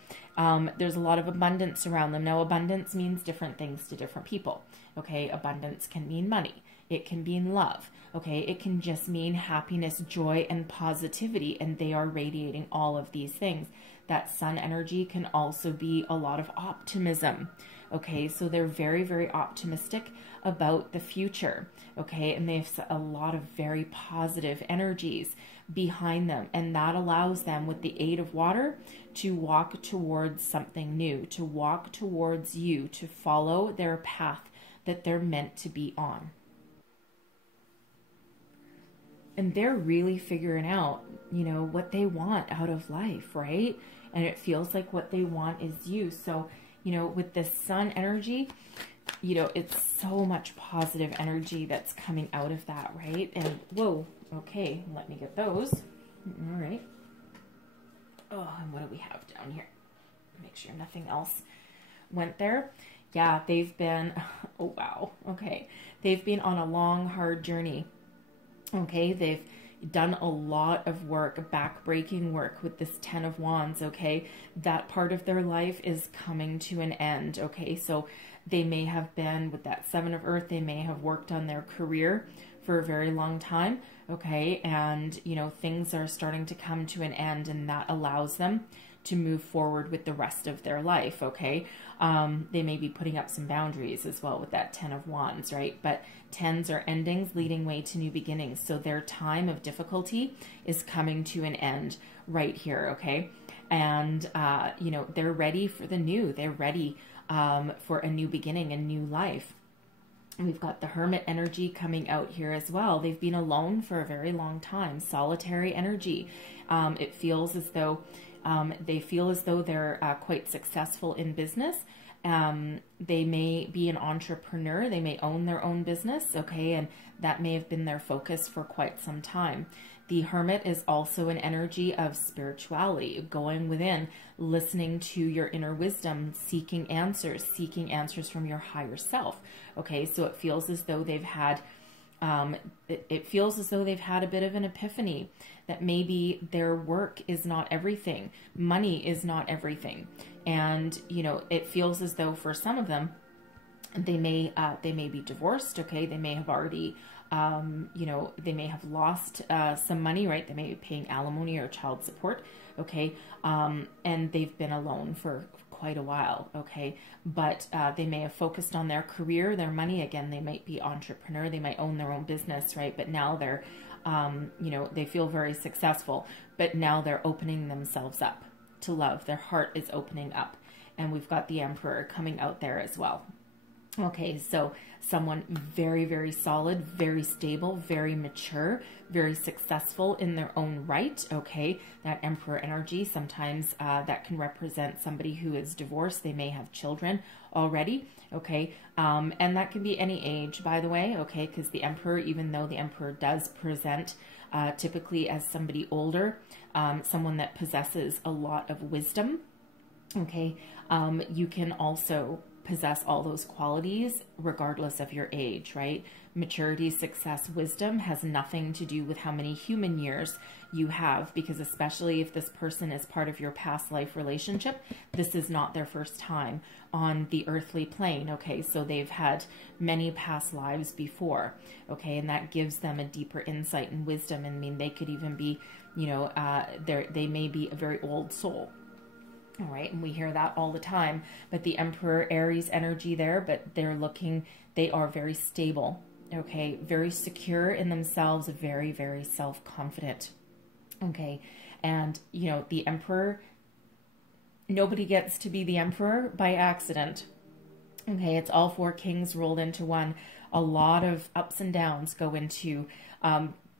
there's a lot of abundance around them. Now, abundance means different things to different people. Okay, abundance can mean money. It can mean love. Okay, it can just mean happiness, joy, and positivity, and they are radiating all of these things. That sun energy can also be a lot of optimism. Okay, so they're very, very optimistic about the future. Okay, and they have a lot of very positive energies behind them, and that allows them, with the aid of water, to walk towards something new, to walk towards you, to follow their path that they're meant to be on. And they're really figuring out, what they want out of life, right? And it feels like what they want is you. So, with this sun energy, it's so much positive energy that's coming out of that, right? And whoa, okay, let me get those. All right. Oh, and what do we have down here? Make sure nothing else went there. Yeah, they've been, oh wow, okay. They've been on a long, hard journey. Okay, they've done a lot of work, back-breaking work with this Ten of Wands, okay? That part of their life is coming to an end, okay? So they may have been, with that Seven of Earth, they may have worked on their career for a very long time, okay? And, things are starting to come to an end, and that allows them to move forward with the rest of their life, okay? They may be putting up some boundaries as well with that Ten of Wands, right? But tens are endings leading way to new beginnings. So their time of difficulty is coming to an end right here, okay? And, they're ready for the new. They're ready for a new beginning, a new life. We've got the Hermit energy coming out here as well. They've been alone for a very long time. Solitary energy. It feels as though they feel as though they're quite successful in business. They may be an entrepreneur. They may own their own business, okay? And that may have been their focus for quite some time. The Hermit is also an energy of spirituality, going within, listening to your inner wisdom, seeking answers from your higher self, okay? So it feels as though they've had it feels as though they've had a bit of an epiphany that maybe their work is not everything. Money is not everything. And, it feels as though for some of them, they may be divorced. Okay. They may have already, they may have lost some money, right? They may be paying alimony or child support. Okay. And they've been alone for quite a while. Okay. But they may have focused on their career, their money. Again, they might be entrepreneur. They might own their own business, right? But now they're, they feel very successful, but now they're opening themselves up to love. Their heart is opening up. And we've got the Emperor coming out there as well. Okay, so someone very, very solid, very stable, very mature, very successful in their own right. Okay, that Emperor energy, sometimes that can represent somebody who is divorced. They may have children already. Okay, and that can be any age, by the way. Okay, because the Emperor, even though the Emperor does present typically as somebody older, someone that possesses a lot of wisdom. Okay, you can also possess all those qualities regardless of your age, right? Maturity, success, wisdom has nothing to do with how many human years you have, because especially if this person is part of your past life relationship, this is not their first time on the earthly plane, okay? So they've had many past lives before, okay? And that gives them a deeper insight and wisdom. I mean, they could even be, they may be a very old soul. All right, and we hear that all the time, but the Emperor Aries energy there, but they are very stable, okay, very secure in themselves, very, very self-confident, okay, and, the Emperor, nobody gets to be the Emperor by accident, okay, it's all four kings rolled into one. a lot of ups and downs go into,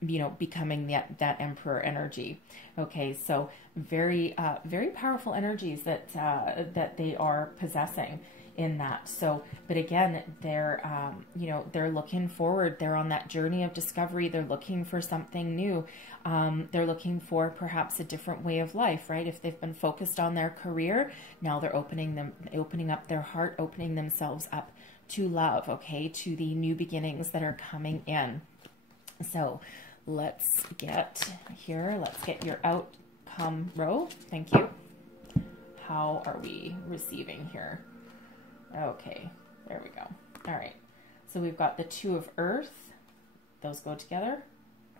you know, becoming that Emperor energy. Okay, so very, very powerful energies that, that they are possessing in that. So, but again, they're, you know, they're looking forward. They're on that journey of discovery. They're looking for something new. They're looking for perhaps a different way of life, right? If they've been focused on their career, now they're opening up their heart, opening themselves up to love, okay, to the new beginnings that are coming in. So let's get here. Let's get your outcome row. Thank you. How are we receiving here? Okay, there we go. All right, so we've got the Two of Earth. Those go together?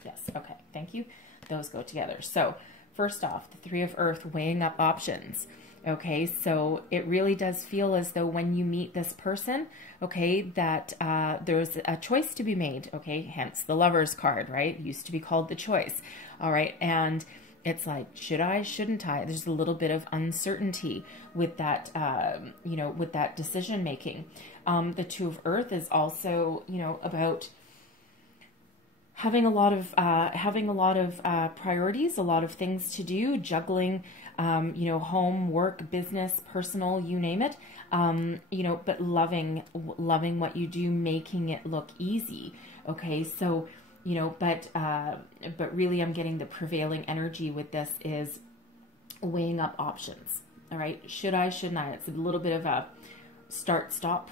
Yes, okay, thank you. Those go together. So first off, the Three of Earth, weighing up options. Okay, so it really does feel as though when you meet this person, okay, that there's a choice to be made, okay, hence the Lover's card, right? Used to be called the Choice, all right, and it's like, should I, shouldn't I? There's a little bit of uncertainty with that, you know, with that decision making. The Two of Earth is also, you know, about having a lot of priorities, a lot of things to do, juggling, you know, home, work, business, personal, you name it, you know, but loving what you do, making it look easy. Okay, so, you know, but really I'm getting the prevailing energy with this is weighing up options. All right, should I, shouldn't I? It's a little bit of a start stop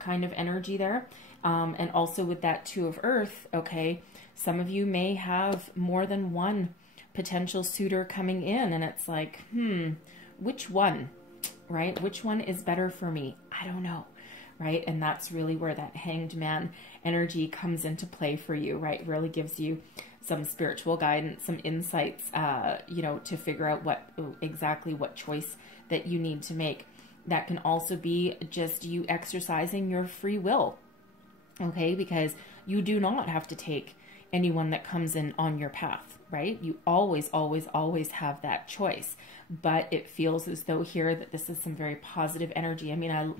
kind of energy there. And also with that Two of Earth, okay, some of you may have more than one potential suitor coming in, and it's like, which one, right? Which one is better for me? I don't know, right? And that's really where that Hanged Man energy comes into play for you, right? Really gives you some spiritual guidance, some insights, you know, to figure out exactly what choice that you need to make. That can also be just you exercising your free will, okay? Because you do not have to take anyone that comes in on your path, right? You always, always, always have that choice. But it feels as though here that this is some very positive energy. I mean,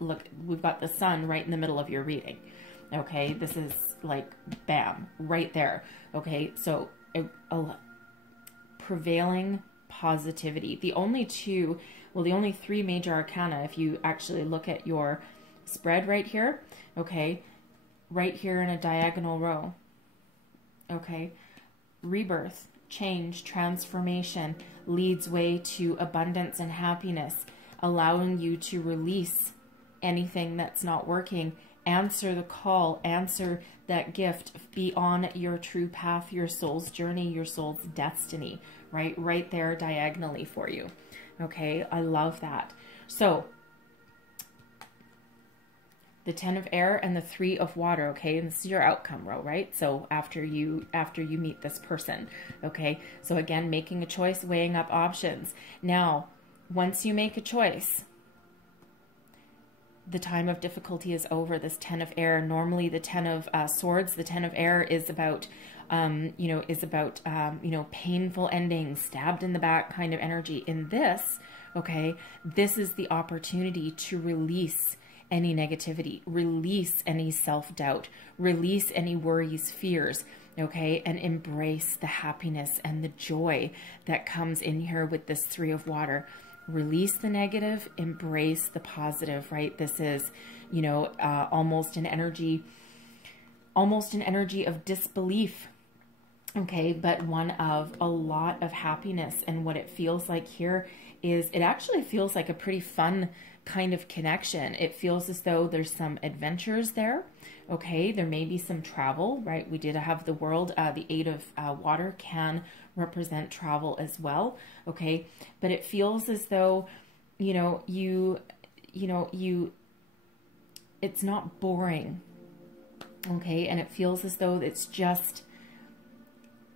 we've got the Sun right in the middle of your reading. Okay, this is like bam, right there. Okay, so a prevailing positivity. The only three major arcana, if you actually look at your spread right here, okay, right here in a diagonal row, okay, rebirth, change, transformation leads way to abundance and happiness, allowing you to release anything that's not working, answer the call, answer that gift, be on your true path, your soul's journey, your soul's destiny, right there diagonally for you. Okay, I love that. So the 10 of air and the 3 of water, okay, and this is your outcome row, right? So after you meet this person, okay, so again, making a choice, weighing up options. Now, once you make a choice, the time of difficulty is over. This 10 of air, normally the 10 of swords, the 10 of air is about, you know, painful endings, stabbed in the back kind of energy. In this, okay, this is the opportunity to release any negativity, release any self-doubt, release any worries, fears, okay, and embrace the happiness and the joy that comes in here with this 3 of water. Release the negative, embrace the positive, right? This is, you know, almost an energy of disbelief, okay, but one of a lot of happiness. And what it feels like here is, it actually feels like a pretty fun kind of connection. It feels as though there's some adventures there, okay? There may be some travel, right? We did have the world, the 8 of water can represent travel as well, okay? But it feels as though, it's not boring, okay? And it feels as though it's just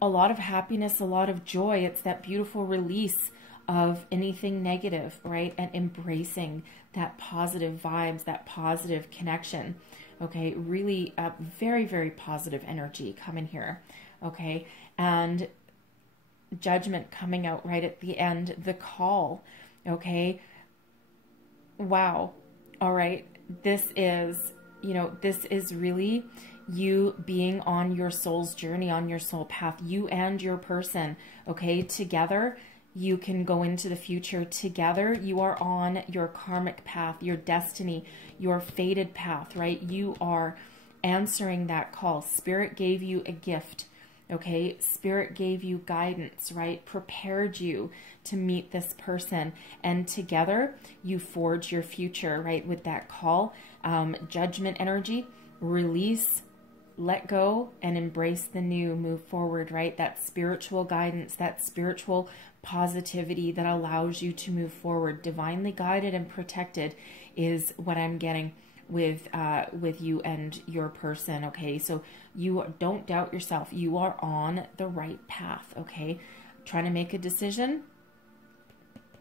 a lot of happiness, a lot of joy. It's that beautiful release of anything negative, right? And embracing that positive vibes, that positive connection, okay? Really very, very positive energy coming here, okay? And judgment coming out right at the end, the call, okay? Wow. All right. This is, this is really you being on your soul's journey, on your soul path, you and your person, okay, together. You can go into the future together. You are on your karmic path, your destiny, your fated path, right? You are answering that call. Spirit gave you a gift, okay? Spirit gave you guidance, right? Prepared you to meet this person. And together, you forge your future, right? With that call, judgment energy, release, let go, and embrace the new, move forward, right? That spiritual guidance, that spiritual positivity that allows you to move forward, divinely guided and protected is what I'm getting with you and your person, okay? So you don't doubt yourself. You are on the right path, okay? Trying to make a decision,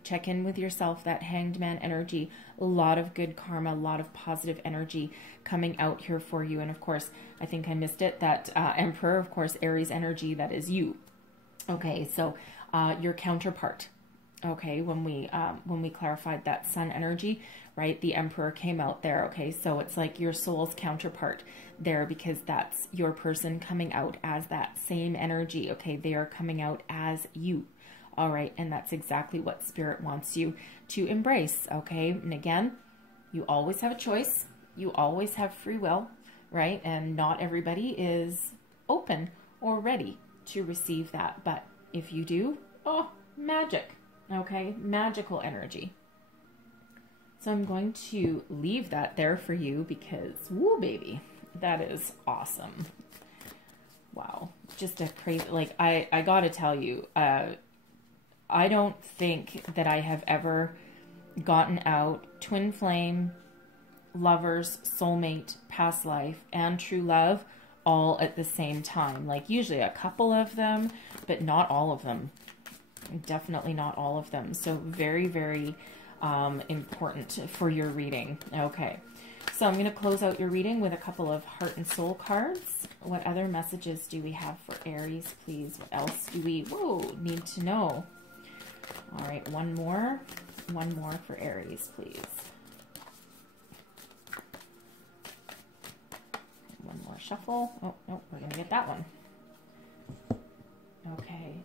check in with yourself, that Hanged Man energy, a lot of good karma, a lot of positive energy coming out here for you. And of course, I think I missed it, that Emperor, of course, Aries energy, that is you. Okay, so your counterpart, okay, when we clarified that Sun energy, right, the Emperor came out there, okay, so it's like your soul's counterpart there, because that's your person coming out as that same energy, okay, they are coming out as you. All right, and that's exactly what Spirit wants you to embrace, okay? And again, you always have a choice. You always have free will, right? And not everybody is open or ready to receive that. But if you do, oh, magic, okay? Magical energy. So I'm going to leave that there for you because, woo, baby, that is awesome. Wow, just a crazy, like, I gotta tell you, I don't think that I have ever gotten out twin flame, lovers, soulmate, past life, and true love all at the same time. Like usually a couple of them, but not all of them. Definitely not all of them. So very, very important for your reading. Okay. So I'm going to close out your reading with a couple of heart and soul cards. What other messages do we have for Aries, please? What else do we need to know? All right, one more for Aries, please. One more shuffle. Oh, no, we're going to get that one. Okay,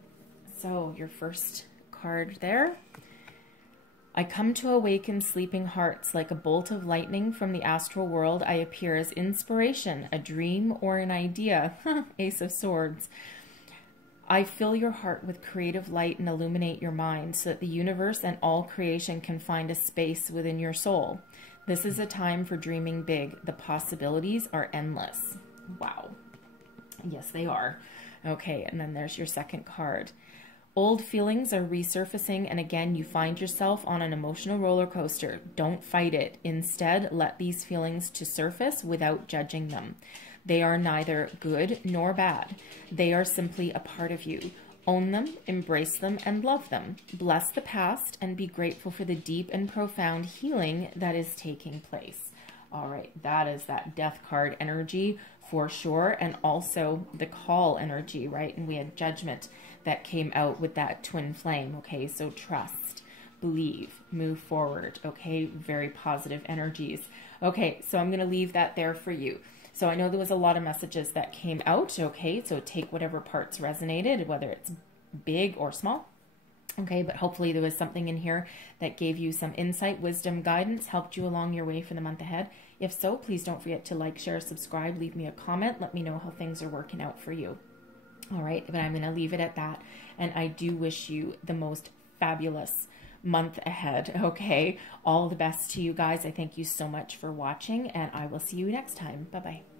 so your first card there. I come to awaken sleeping hearts like a bolt of lightning from the astral world. I appear as inspiration, a dream, or an idea. Ace of Swords. I fill your heart with creative light and illuminate your mind so that the universe and all creation can find a space within your soul. This is a time for dreaming big. The possibilities are endless. Wow. Yes, they are. Okay, and then there's your second card. Old feelings are resurfacing, and again, you find yourself on an emotional roller coaster. Don't fight it. Instead, let these feelings to surface without judging them. They are neither good nor bad. They are simply a part of you. Own them, embrace them, and love them. Bless the past and be grateful for the deep and profound healing that is taking place. All right, that is that death card energy for sure, and also the call energy, right? And we had judgment that came out with that twin flame, okay? So trust, believe, move forward, okay? Very positive energies. Okay, so I'm going to leave that there for you. So I know there was a lot of messages that came out, okay? So take whatever parts resonated, whether it's big or small, okay? But hopefully there was something in here that gave you some insight, wisdom, guidance, helped you along your way for the month ahead. If so, please don't forget to like, share, subscribe, leave me a comment. Let me know how things are working out for you. All right, but I'm going to leave it at that. And I do wish you the most fabulous month ahead, okay? All the best to you guys. I thank you so much for watching, and I will see you next time. Bye-bye.